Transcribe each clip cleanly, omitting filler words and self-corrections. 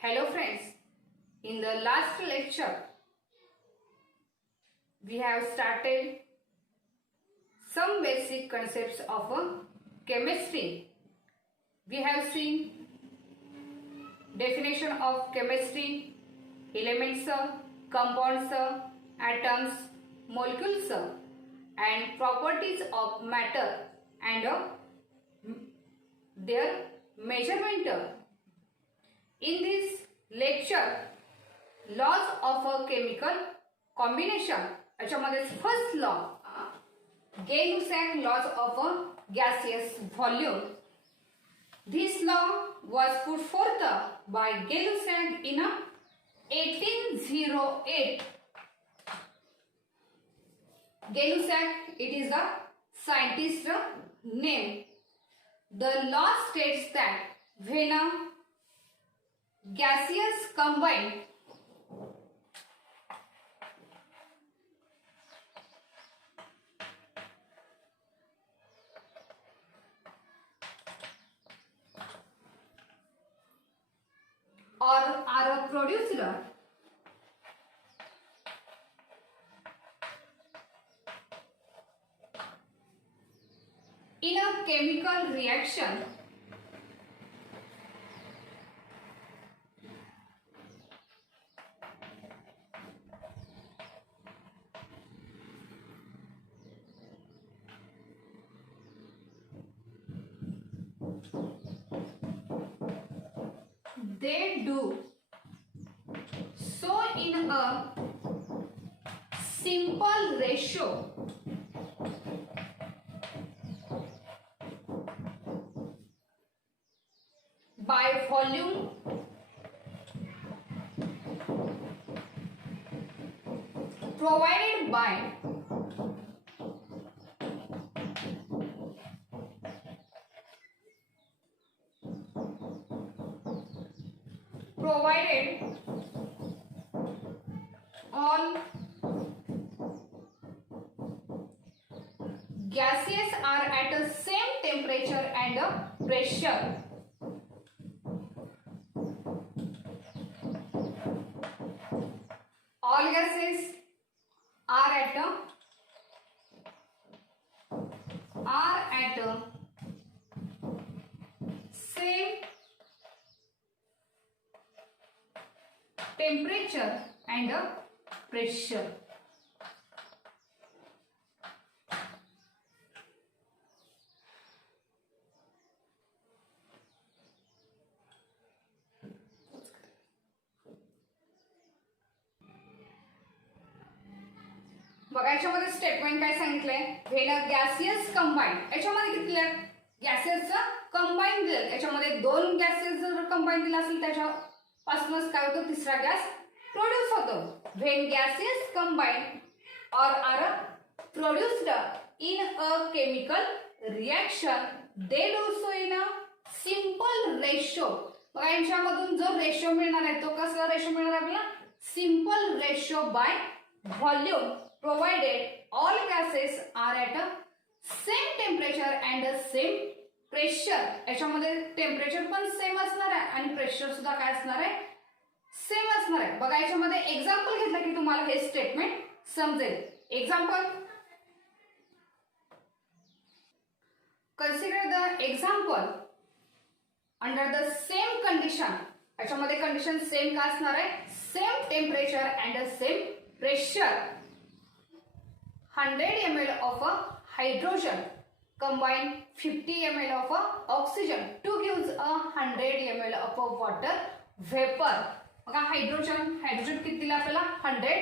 Hello friends, in the last lecture we have started some basic concepts of chemistry. We have seen definition of chemistry, elements, compounds, atoms, molecules and properties of matter and their measurement. In this lecture, laws of a chemical combination. याच्यामध्ये first law Gay-Lussac laws of a gaseous volume. This law was put forth by Gay-Lussac in 1808. Gay-Lussac, it is the scientist name. The law states that when a gaseous combine or are produced in a chemical reaction, they do so in a simple ratio by volume provided by all gases are at the same temperature and pressure. All gases are at same temperature and pressure. बघा याच्यामध्ये statement काय सांगितलंय, when a gaseous combine. याच्यामध्ये किती दिलं, गॅसेसचं combine दिलं. याच्यामध्ये दोन गॅसेस जर कंबाईन दिला असेल त्याच्यापासूनच काय होतं, तिसरा गॅस प्रोड्यूस होतो. When gases combine or are produced in a chemical reaction they do so in a simple ratio. बघा यांच्यामधून जो रेशो मिळणार आहे तो कसा रेशो मिळणार आहे आपल्याला, simple ratio by volume provided all gases are at a same temperature and a same pressure. याच्यामध्ये टेम्परेचर पण सेम असणार आहे आणि प्रेशर सुद्धा काय असणार आहे, सेम असणार आहे. बघा याच्यामध्ये एक्झाम्पल घेतलं की तुम्हाला हे स्टेटमेंट समजेल. Example, consider the example under the same condition. याच्यामध्ये कंडिशन सेम का असणार आहे, same temperature and same pressure. 100 ml of hydrogen combine 50 ml of oxygen to gives a 100 ml of water vapor. बघा हायड्रोजन किती दिलं आपल्याला, 100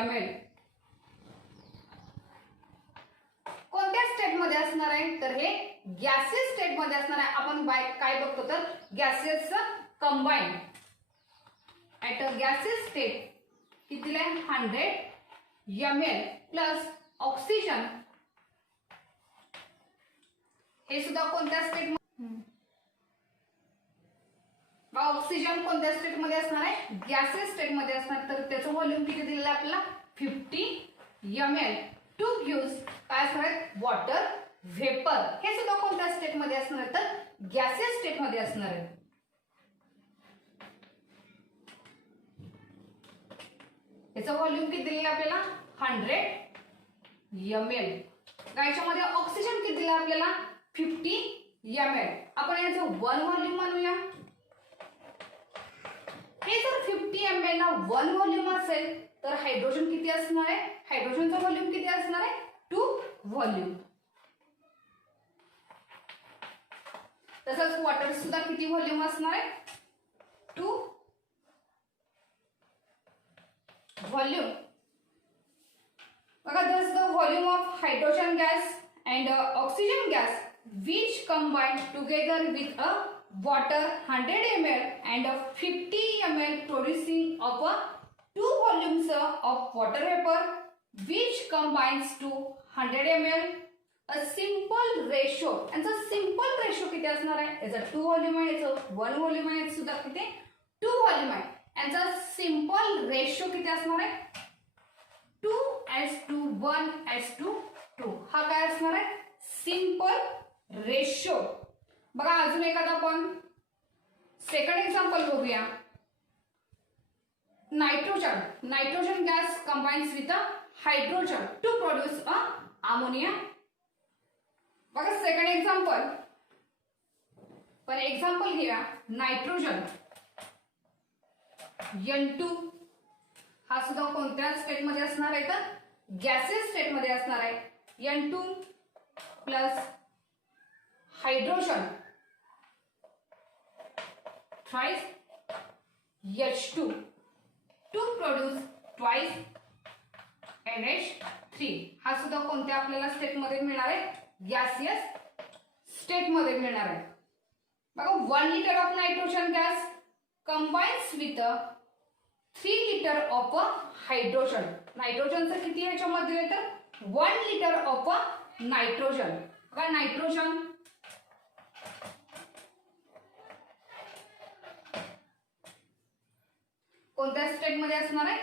ml. कोणत्या state मध्ये असणार आहे, तर हे गॅसियस स्टेट मध्ये असणार आहे. आपण काय बघतो तर gaseous combine at a gaseous state किती दिलंय, 100 ml प्लस ऑक्सिजन. हे सुद्धा कोणत्या स्टेट, ऑक्सिजन कोणत्या स्टेट मध्ये असणार आहे, गॅसेस स्टेट मध्ये असणार. तर त्याचं व्हॉल्यूम किती दिलेलं आहे आपल्याला, 50 ml टू गिव्स काय असणार आहे, वॉटर व्हेपर. हे सुद्धा कोणत्या स्टेट मध्ये असणार आहे, तर गॅसेस स्टेट मध्ये असणार आहे. याचं व्हॉल्यूम किती दिलेलं आपल्याला 100 ml. याच्यामध्ये ऑक्सिजन किती दिलं आपल्याला 50 ml. आपण याचं 1 व्हॉल्यूम म्हणूया. हे जर 50 ml ला 1 व्हॉल्यूम असेल तर हायड्रोजन किती असणार आहे, हायड्रोजनचा व्हॉल्यूम किती असणार आहे 2 व्हॉल्यूम. तसंच वॉटर सुद्धा किती व्हॉल्यूम असणार आहे 2 व्हॉल्यूम. बघा thus the volume of hydrogen gas and oxygen gas which combine together with a water 100 ml and 50 ml producing of a 2 volumes of water vapor which combines to 100 ml. A simple ratio and the simple ratio किती असणार आहे, याचा 2 volume आहे, याचं 1 volume आहे, सुद्धा किती 2 volume आहे. यांचा सिंपल रेशो किती असणार आहे 2:1:2. हा काय असणार आहे सिंपल रेशो. बघा अजून एखादा आपण सेकंड एक्झाम्पल बघूया. Nitrogen gas combines with hydrogen two produce ammonia. बघा सेकंड एक्झाम्पल, पण एक्झाम्पल घेऊया नायट्रोजन N2. हा सुद्धा कोणत्या स्टेट मध्ये असणार आहे तर गॅसेस स्टेट मध्ये असणार आहे. N2 plus hydrogen twice H2 to produce twice NH3. हा सुद्धा कोणत्या आपल्याला स्टेट मध्ये मिळणार आहे गॅसियस स्टेट मध्ये मिळणार आहे. बघा 1 litre of nitrogen gas combines with 3 litre of hydrogen. नायट्रोजनचं किती ह्याच्यामध्ये आहे तर 1 लिटर ऑफ नायट्रोजन. बघा नायट्रोजन कोणत्या स्टेट मध्ये असणार आहे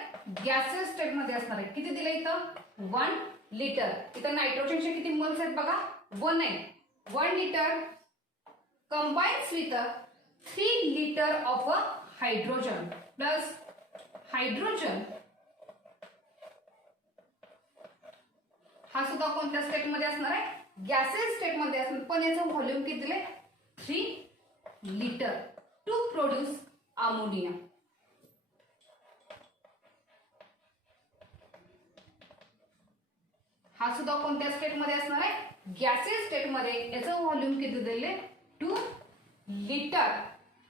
गॅसेस स्टेट मध्ये असणार आहे. किती दिलं इथं 1 लिटर. इथं नायट्रोजनचे किती मोल्स आहेत बघा 1 आहे. 1 litre combines with 3 litre of hydrogen plus hydrogen. हा सुद्धा कोणत्या स्टेट मध्ये असणार आहे गॅसेस स्टेट मध्ये असणार. पण याचं व्हॉल्यूम किती दिले 3 लिटर टू प्रोड्यूस अमोनिया. हा सुद्धा कोणत्या स्टेट मध्ये असणार आहे गॅसेस स्टेट मध्ये. याचं व्हॉल्यूम किती दिले 2 लिटर.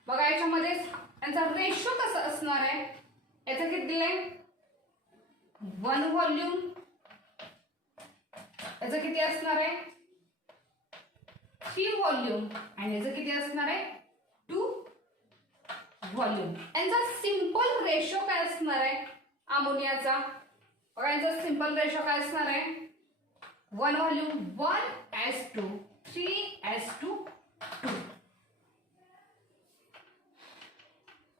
बघा याच्यामध्ये यांचा रेशो कसा असणार आहे, याचं किती दिलंय 1 व्हॉल्यूम. याचं किती असणार आहे 3 व्हॉल्यूम आणि याचं किती असणार आहे 2 व्हॉल्यूम. यांचा सिंपल रेशो काय असणार आहे अमोनियाचा. बघा यांचा सिंपल रेशो काय असणार आहे 1 volume 1:2 3:2.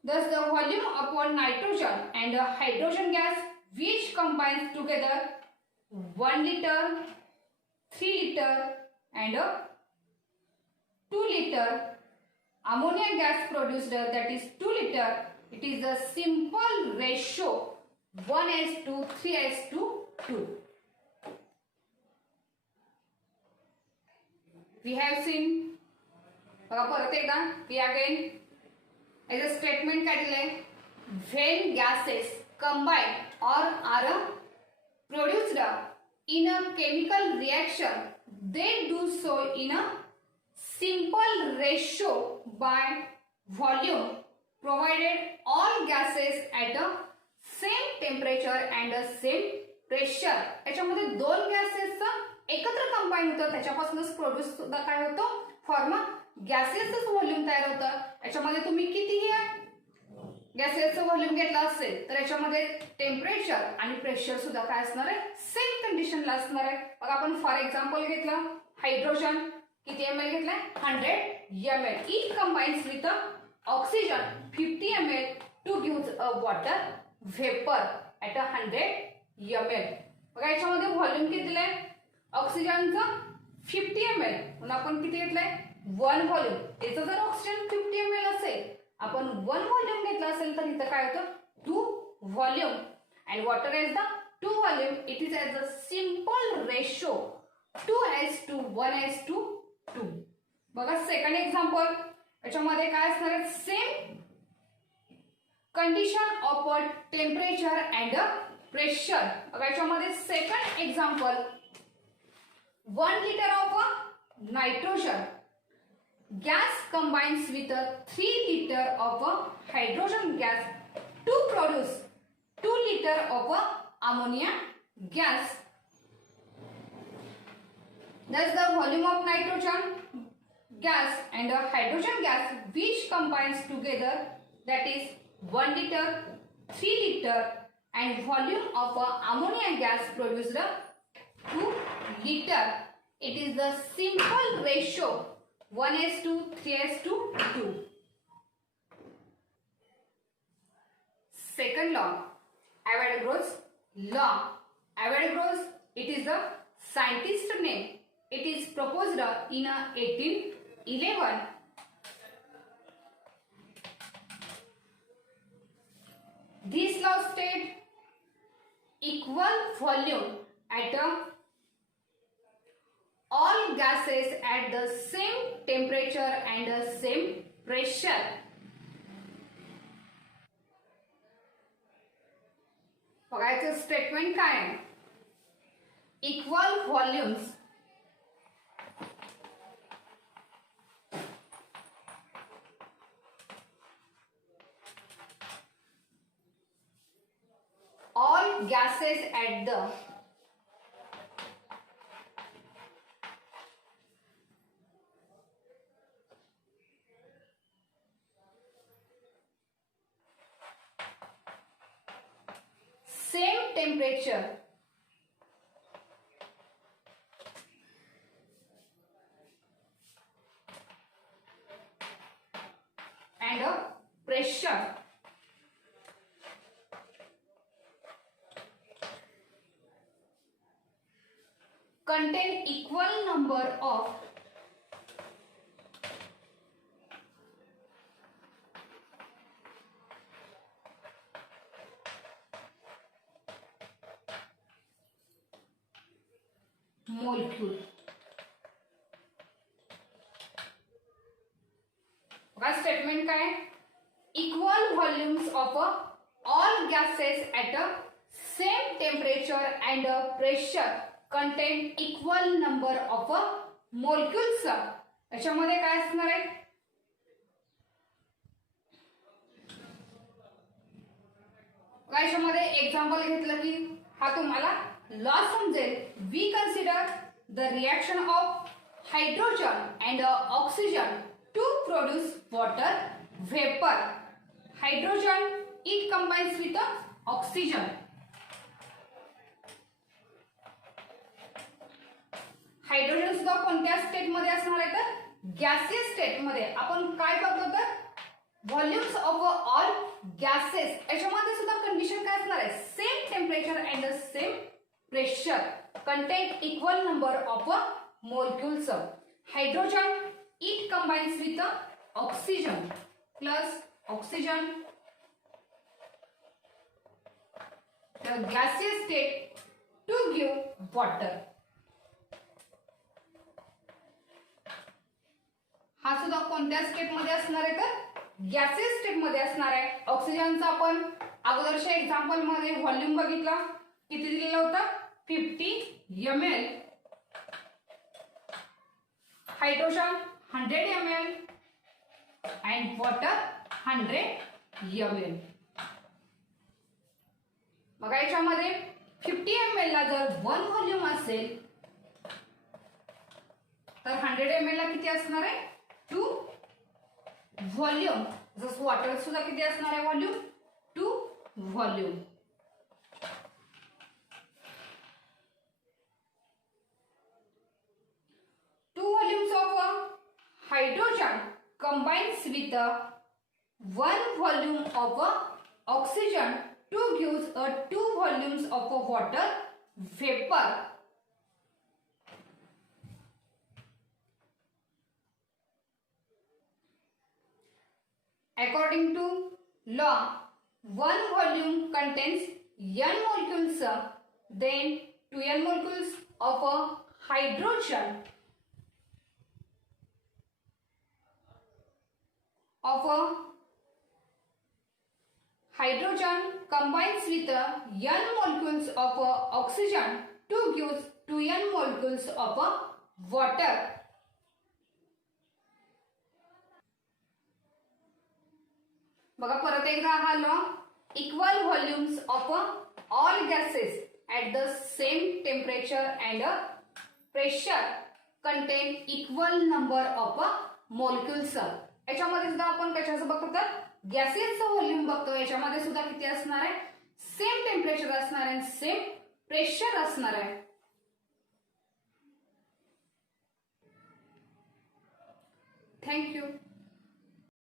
Thus the volume upon nitrogen and hydrogen gas which combines together 1 liter, 3 liter and 2 liter ammonia gas produced, that is 2 liter. It is a simple ratio 1:2 3:2. We have seen. बघा परत एकदा we again as a statement काय दिलंय when gases combine or are produced in a chemical reaction they do so in a simple ratio by volume provided all gases at the same temperature and the same pressure. याच्यामध्ये दोन गॅसेसचा एकत्र combine होतं, त्याच्यापासूनच produce सुद्धा काय होतं form गॅसेसच volume तयार होतं. याच्यामध्ये तुम्ही कितीही गॅसेसचं व्हॉल्यूम घेतला असेल तर याच्यामध्ये टेम्परेचर आणि प्रेशर सुद्धा काय असणार आहे सेम कंडिशनला असणार आहे. बघा आपण फॉर एक्झाम्पल घेतलं हायड्रोजन किती ml घेतलाय 100 ml. It combines with oxygen 50 ml to give a water vapour at 100 ml. बघा याच्यामध्ये व्हॉल्यूम किती दिलंय ऑक्सिजनचं 50 ml. म्हणून आपण किती घेतलंय 1 व्हॉल्यूम. याचं जर ऑक्सिजन 50 ml असेल आपण 1 व्हॉल्यूम घेतला असेल तर इथं काय होतं 2 volume. and water has the 2 volume. It is as a simple ratio 2:1:2. बघा सेकंड एक्झाम्पल, याच्यामध्ये काय असणार आहे, same condition of temperature and pressure. बघा याच्यामध्ये second example, 1 liter of nitrogen gas combines with 3 liter of hydrogen gas to produce 2 liter of ammonia gas. Thus the volume of nitrogen gas and hydrogen gas which combines together, that is 1 liter, 3 liter, and volume of ammonia gas produced 2 liter. It is the simple ratio 1:3:2. Second law, Avogadro's law. Avogadro's, it is a scientist name. It is proposed in 1811. This law states equal volume at all gases at the same temperature and the same pressure. बघायचं statement काय आहे, equal volumes all gases at the same temperature and pressure contain equal number of molecule. Statement काय, equal volumes of all gases at same temperature and pressure contain equal number of molecules. याच्यामध्ये काय असणार आहे, याच्यामध्ये example घेतलं की हा तुम्हाला लॉ समजेल. We consider the reaction of hydrogen and oxygen to produce water vapor. Hydrogen, it combines with oxygen. Hydrogen सुद्धा कोणत्या स्टेट मध्ये असणार आहे, तर गॅसियस स्टेट मध्ये. आपण काय करतो, तर व्हॉल्यूम्स ऑफ ऑल गॅसेस, याच्यामध्ये सुद्धा कंडिशन काय असणार आहे, same temperature and same pressure contain equal number of molecules. Hydrogen, it combines with the oxygen plus oxygen, the gaseous state, to give water. हा सुद्धा कोणत्या स्टेट मध्ये असणार आहे, तर गॅसियस स्टेट मध्ये असणार आहे. ऑक्सिजनचा आपण अगोदरच्या एक्झाम्पल मध्ये व्हॉल्यूम बघितला, किती दिलेला होता, 50 ml. Hydrogen 100 ml and water 100 ml. बघा याच्यामध्ये 50 ml ला जर 1 व्हॉल्यूम असेल तर 100 ml ला किती असणार आहे, 2 व्हॉल्यूम. जसं वॉटर सुद्धा किती असणार आहे volume, 2 volume. Hydrogen combines with 1 volume of oxygen to gives 2 volumes of water vapor. According to law, 1 volume contains n molecules, then 2n molecules of a hydrogen combines with n molecules of oxygen to give 2n molecules of water. बघा परत एकदा हा law, equal volumes of all gases at the same temperature and pressure contain equal number of molecules. याच्यामध्ये सुद्धा आपण कशाचं बघतो तर गॅसेसचं व्हॉल्यूम बघतो. याच्यामध्ये सुद्धा किती असणार आहे, सेम टेम्परेचर असणार आहे, सेम प्रेशर असणार आहे. थँक्यू.